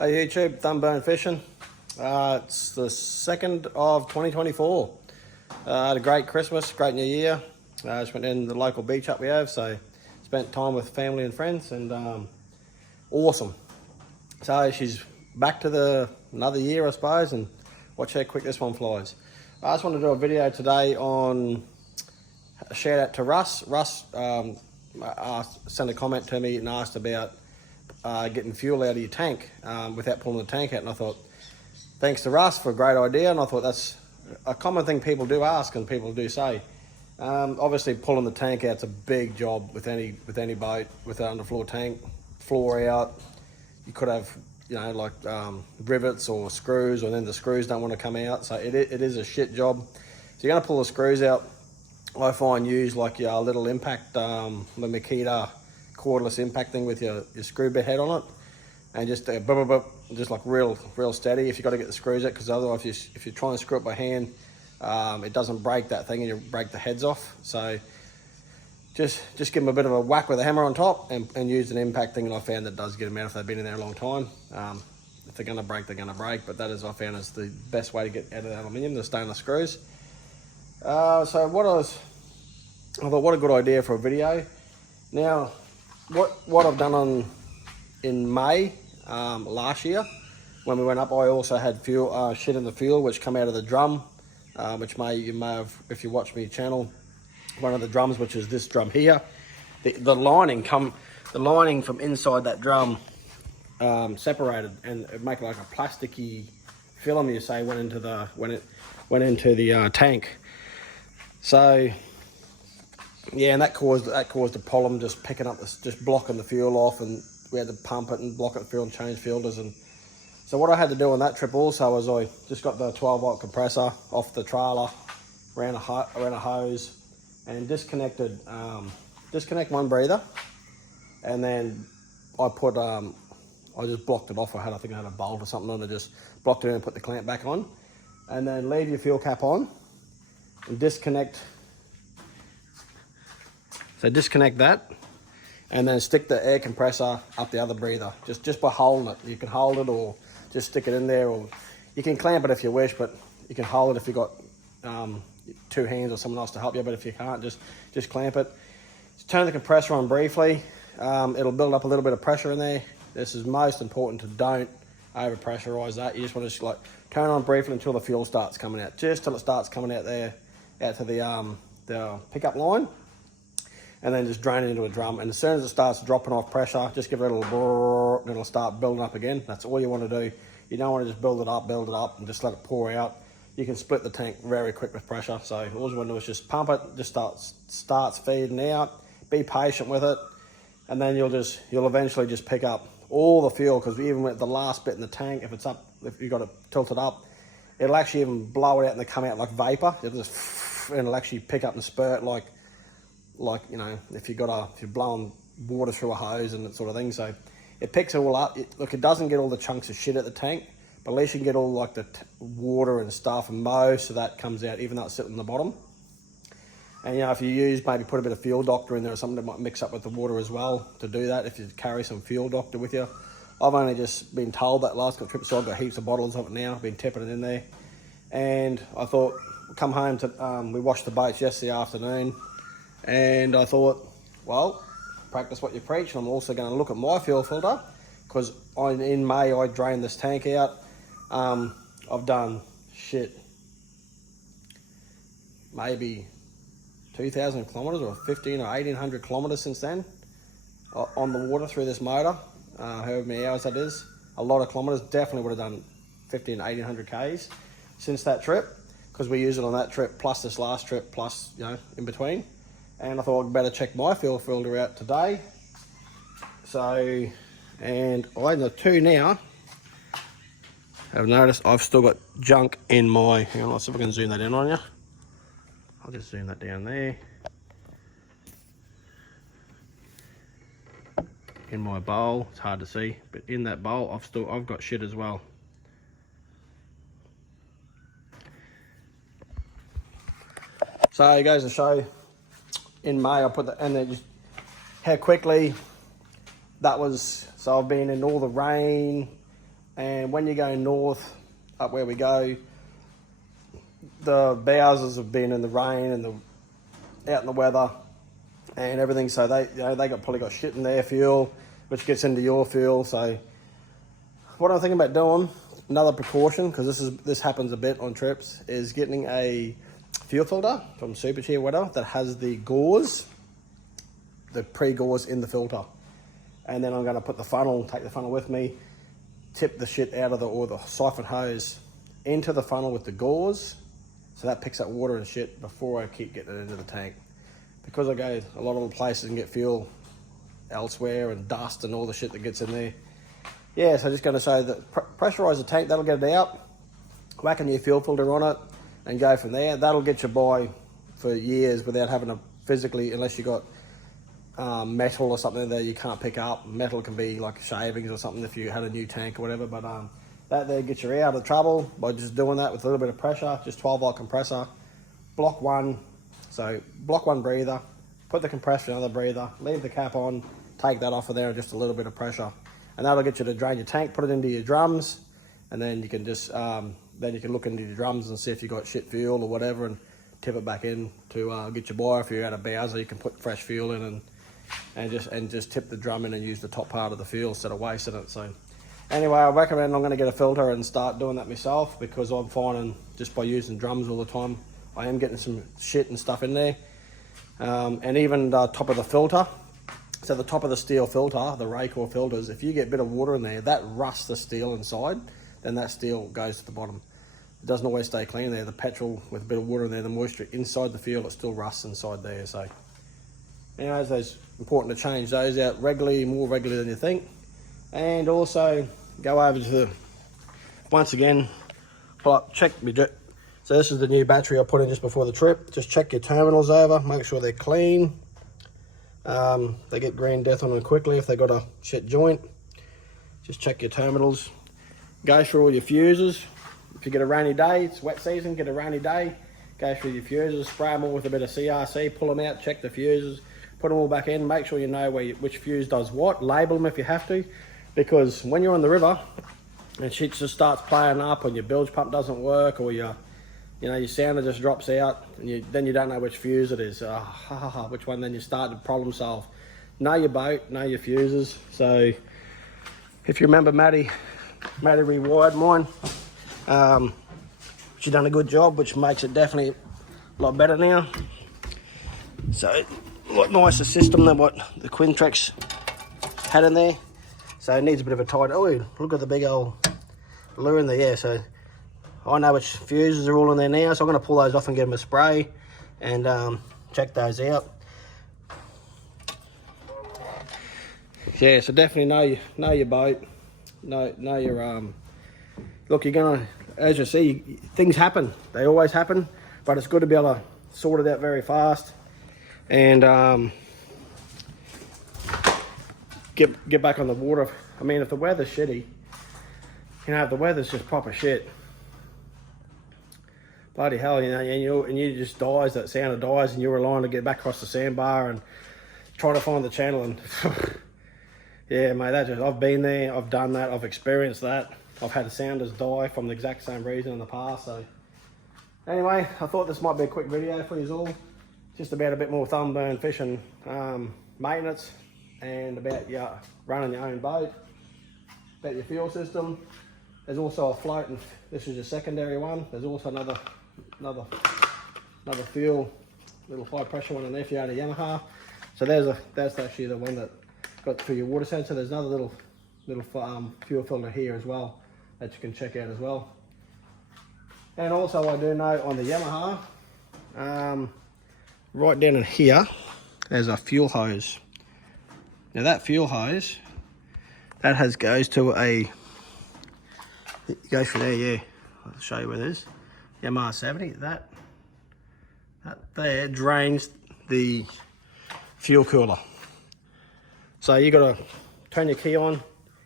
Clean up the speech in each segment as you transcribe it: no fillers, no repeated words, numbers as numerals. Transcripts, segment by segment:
Hey YouTube, Thumbburn Fishing. It's the 2nd of 2024. Had a great Christmas, great New Year. Just went in the local beach up we have, so spent time with family and friends, and awesome. So she's back to another year, I suppose, and watch how quick this one flies. I just want to do a video today on a shout out to Russ. Russ sent a comment to me and asked about getting fuel out of your tank without pulling the tank out, and I thought, thanks to Russ for a great idea. And I thought that's a common thing people do ask and people do say. Obviously pulling the tank out's a big job with any boat with an underfloor tank, floor out. You could have, you know, like rivets or screws, and then the screws don't want to come out, so it is a shit job. So you're going to pull the screws out. I find use like your little impact, the Makita cordless impact thing with your screw bit head on it, and just just like real steady. If you got to get the screws out, because otherwise if you try and screw it by hand, it doesn't break that thing and you break the heads off. So just give them a bit of a whack with a hammer on top and use an impact thing, and I found that does get them out if they've been in there a long time. If they're going to break, they're going to break, but that is, I found, is the best way to get out of the aluminium, the stainless screws. So I thought, what a good idea for a video. Now, what I've done in May last year when we went up, I also had fuel shit in the fuel which come out of the drum, which you may have, if you watch my channel, one of the drums, which is this drum here. The lining from inside that drum separated, and it make like a plasticky film, you say, went into the tank. So yeah, and that caused the problem just picking up just blocking the fuel off, and we had to pump it and block it fuel and change filters. And so what I had to do on that trip also was I just got the 12-volt compressor off the trailer, ran a hose, and disconnect one breather, and then I just blocked it off. I think I had a bolt or something on it, just blocked it in and put the clamp back on, and then leave your fuel cap on and disconnect. So disconnect that, and then stick the air compressor up the other breather, just by holding it. You can hold it or just stick it in there, or you can clamp it if you wish, but you can hold it if you've got two hands or someone else to help you. But if you can't, just clamp it. Just turn the compressor on briefly. It'll build up a little bit of pressure in there. This is most important, to don't over pressurize that. You just want to like turn on briefly until the fuel starts coming out, just till it starts coming out there, out to the pickup line, and then just drain it into a drum. And as soon as it starts dropping off pressure, just give it a little brrr, and it'll start building up again. That's all you want to do. You don't want to just build it up and just let it pour out. You can split the tank very quick with pressure. So all you want to do is just pump it, just starts feeding out. Be patient with it, and then you'll eventually just pick up all the fuel, because even with the last bit in the tank, if you've got it tilted up, it'll actually even blow it out and they come out like vapor. And it'll actually pick up and spurt like you know, if you're blowing water through a hose and that sort of thing. So it picks it all up. Look, it doesn't get all the chunks of shit at the tank, but at least you can get all like the water and stuff, and most of that comes out, even though it's sitting on the bottom. And you know, if you maybe put a bit of fuel doctor in there or something that might mix up with the water as well, to do that, if you carry some fuel doctor with you. I've only just been told that last trip, so I've got heaps of bottles of it now. I've been tipping it in there, and I thought, come home to we washed the boats yesterday afternoon, and I thought, well, practice what you preach. I'm also going to look at my fuel filter, because in May I drained this tank out. I've done maybe 2,000 kilometers or 1,500 or 1,800 kilometers since then on the water through this motor, however many hours that is. A lot of kilometers. Definitely would have done 1,500 to 1,800 Ks since that trip, because we used it on that trip plus this last trip plus, you know, in between. And I thought I'd better check my fuel filter out today. So, and I'm the two now. I've noticed I've still got junk in my, hang on, let's see if I can zoom that in on you. I'll just zoom that down there. In my bowl, it's hard to see, but in that bowl I've got shit as well. So it goes to show, in May I put that, and then just how quickly that was. So I've been in all the rain and when you go north, up where we go, the Bowsers have been in the rain and out in the weather and everything, so they probably got shit in their fuel, which gets into your fuel. So what I'm thinking about doing, another precaution, because this happens a bit on trips, is getting a fuel filter from Supercheap or whatever that has the gauze, the pre-gauze in the filter. And then I'm going to put take the funnel with me, tip the shit out of the siphon hose into the funnel with the gauze, so that picks up water and shit before I keep getting it into the tank. Because I go a lot of places and get fuel elsewhere and dust and all the shit that gets in there. Yeah, so just going to say that pressurize the tank, that'll get it out, whack a new fuel filter on it and go from there. That'll get you by for years without having to physically, unless you got metal or something that you can't pick up. Metal can be like shavings or something if you had a new tank or whatever, but that there gets you out of trouble by just doing that with a little bit of pressure. Just 12-volt compressor, block one breather, put the compressor in another breather, leave the cap on, take that off of there and just a little bit of pressure, and that'll get you to drain your tank, put it into your drums, and then you can just then you can look into your drums and see if you got shit fuel or whatever, and tip it back in to get your buy. If you're out of Bowser, you can put fresh fuel in and just tip the drum in and use the top part of the fuel instead of wasting it. So anyway, I recommend I'm going to get a filter and start doing that myself, because I'm finding just by using drums all the time, I am getting some shit and stuff in there. And even the top of the filter, so the top of the steel filter, the Raycor filters, if you get a bit of water in there, that rusts the steel inside, then that steel goes to the bottom. It doesn't always stay clean there. The petrol with a bit of water in there, the moisture inside the fuel, it still rusts inside there. So anyways, it's important to change those out regularly, more regularly than you think. And also go over to, once again, check me. So this is the new battery I put in just before the trip. Just check your terminals over, make sure they're clean. They get green death on them quickly if they got a shit joint. Just check your terminals. Go through all your fuses. If you get a rainy day, it's wet season, get a rainy day, go through your fuses, spray them all with a bit of CRC, pull them out, check the fuses, put them all back in, make sure you know which fuse does what, label them if you have to, because when you're on the river and shit just starts playing up and your bilge pump doesn't work, or your sounder just drops out, and then you don't know which fuse it is, which one, then you start to problem solve. Know your boat, know your fuses. So if you remember Maddie rewired mine, she's done a good job, which makes it definitely a lot better now. So a lot nicer system than what the Quintrex had in there. So it needs a bit of a tight. Oh, look at the big old lure in there. Yeah, so I know which fuses are all in there now, so I'm going to pull those off and get them a spray and check those out. Yeah, so definitely know your boat, know your look, you're gonna, as you see, things happen. They always happen, but it's good to be able to sort it out very fast and get back on the water. I mean, if the weather's shitty, if the weather's just proper shit, bloody hell, and you just dies, that sounder dies, and you're relying to get back across the sandbar and trying to find the channel. And yeah, mate, I've been there, I've done that, I've experienced that. I've had sounders die from the exact same reason in the past. So anyway, I thought this might be a quick video for you all, just about a bit more thumb burn fishing maintenance, and about running your own boat, about your fuel system. There's also a float, and this is your secondary one. There's also another fuel, little high pressure one in there if you own a Yamaha. So that's actually the one that got through your water sensor. There's another little fuel filter here as well that you can check out as well. And also I do know on the Yamaha, right down in here, there's a fuel hose. Now that fuel hose, that goes to a, it goes from there, yeah, I'll show you where it is. Yamaha 70, that there drains the fuel cooler. So you got to turn your key on,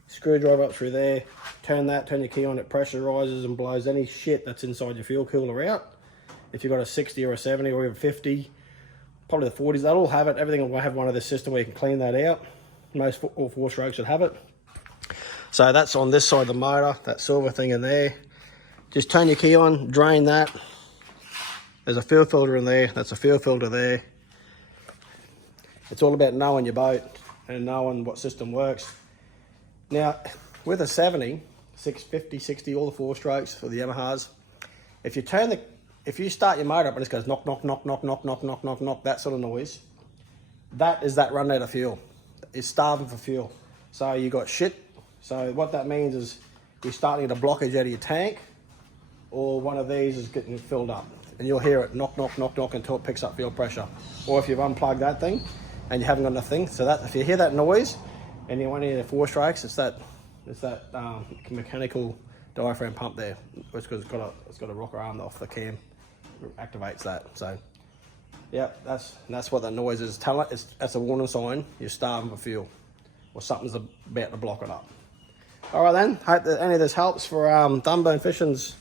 screwdriver up through there, turn your key on, it pressurizes and blows any shit that's inside your fuel cooler out. If you've got a 60 or a 70 or even 50, probably the 40s, they'll all have it. Everything will have one of this system where you can clean that out. All 4 strokes should have it. So that's on this side of the motor, that silver thing in there. Just turn your key on, drain that. There's a fuel filter in there, that's a fuel filter there. It's all about knowing your boat and knowing what system works. Now, with a 70, 650, 60, all the 4-strokes for the Yamahas, if you start your motor up and it goes knock, knock, knock, knock, knock, knock, knock, knock, knock, that sort of noise, that is that running out of fuel. It's starving for fuel. So you got shit. So what that means is you're starting to get a blockage out of your tank, or one of these is getting filled up. And you'll hear it knock, knock, knock, knock until it picks up fuel pressure. Or if you've unplugged that thing and you haven't got enough thing. So that if you hear that noise and you want any 4-strokes, it's that mechanical diaphragm pump there, which it's got a rocker arm off the cam, activates that. So yeah, that's what that noise is. That's a warning sign you're starving for fuel, or something's about to block it up. All right then, hope that any of this helps for Dunburn Fishing's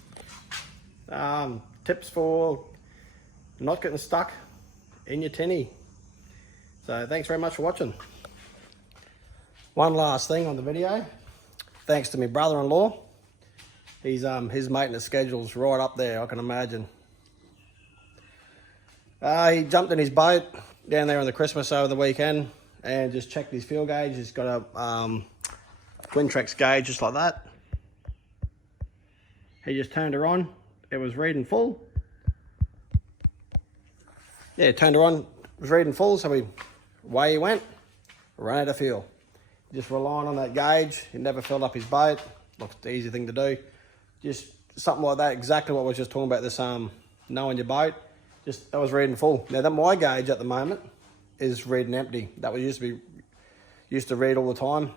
tips for not getting stuck in your tinny. So thanks very much for watching. One last thing on the video, thanks to my brother-in-law. He's his maintenance schedule's right up there, I can imagine. He jumped in his boat down there on the Christmas over the weekend and just checked his fuel gauge. He's got a Quintrex gauge just like that. He just turned her on, it was reading full. Yeah, turned her on, it was reading full, so away he went, ran out of fuel. Just relying on that gauge, he never filled up his boat. Looks the easy thing to do. Just something like that, exactly what we were just talking about, this knowing your boat. Just, that was reading full. Now that my gauge at the moment is reading empty. That was used to read all the time.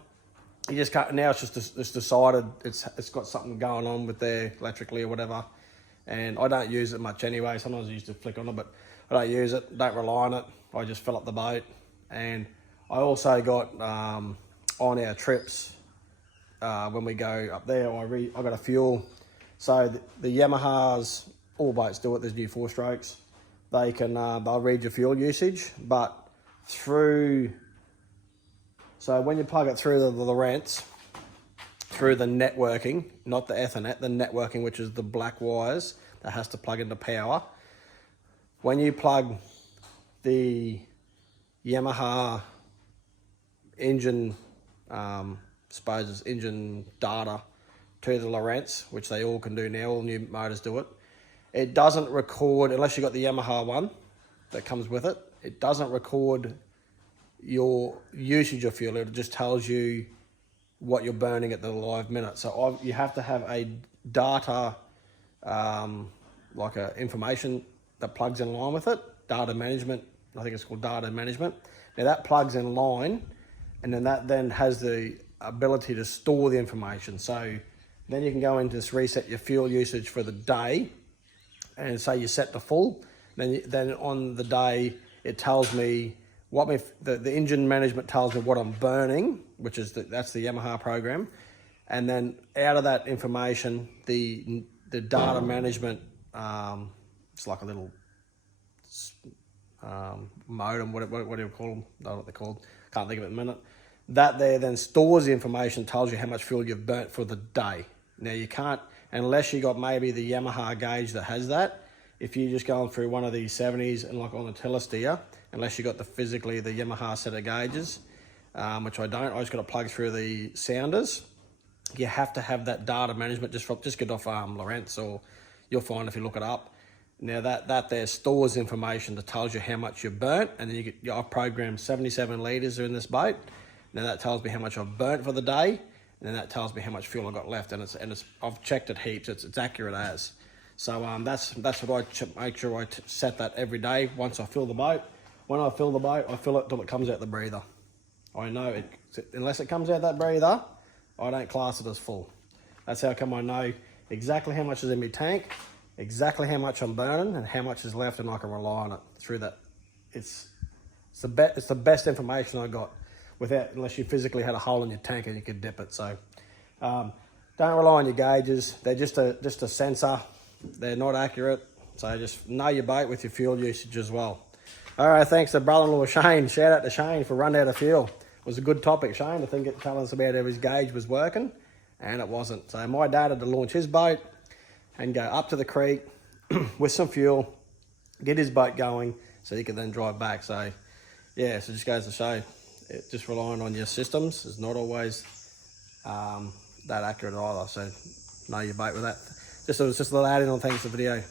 You just can't, now it's just decided it's got something going on with there electrically or whatever. And I don't use it much anyway. Sometimes I used to flick on it, but I don't use it, don't rely on it. I just fill up the boat. And I also got on our trips, when we go up there, I got a fuel. So the Yamahas, all boats do it, there's new 4-strokes. They can, they'll read your fuel usage, but so when you plug it through the Lowrance, through the networking, not the Ethernet, the networking, which is the black wires that has to plug into power. When you plug the Yamaha engine, suppose it's engine data to the Lowrance, which they all can do now, all new motors do it. It doesn't record, unless you've got the Yamaha one that comes with it, it doesn't record your usage of fuel. It just tells you what you're burning at the live minute. So you have to have a data, like a information that plugs in line with it, data management, I think it's called data management. Now that plugs in line, and then that has the ability to store the information. So then you can go into this reset your fuel usage for the day, and say you set to full, then on the day it tells me the engine management tells me what I'm burning, which is that's the Yamaha program, and then out of that information the data management, it's like a little modem, what do you call them? I don't know what they're called, can't think of it in a minute. That there then stores the information, tells you how much fuel you've burnt for the day. Now you can't, unless you got maybe the Yamaha gauge that has that. If you're just going through one of these 70s and like on the telesteer, unless you got the Yamaha set of gauges, which I don't, I just got to plug through the sounders. You have to have that data management, just get off Lowrance, or you'll find if you look it up. Now that there stores information that tells you how much you've burnt, and then I've programmed 77 litres in this boat. Now that tells me how much I've burnt for the day, and then that tells me how much fuel I've got left, and it's I've checked it heaps, it's accurate as. So that's what I make sure I set that every day once I fill the boat. When I fill the boat, I fill it till it comes out the breather. I know unless it comes out that breather, I don't class it as full. That's how come I know exactly how much is in my tank, exactly how much I'm burning, and how much is left, and I can rely on it through that. It's the best information I got, unless you physically had a hole in your tank and you could dip it. So don't rely on your gauges. They're just a sensor. They're not accurate. So just know your boat with your fuel usage as well. All right, thanks to brother-in-law Shane. Shout out to Shane for running out of fuel. It was a good topic, Shane. I think telling us about how his gauge was working and it wasn't. So my dad had to launch his boat and go up to the creek with some fuel, get his boat going so he could then drive back. So yeah, so it just goes to show, just relying on your systems is not always that accurate either. So know your boat with that. It was just a little add-in on thanks to the video.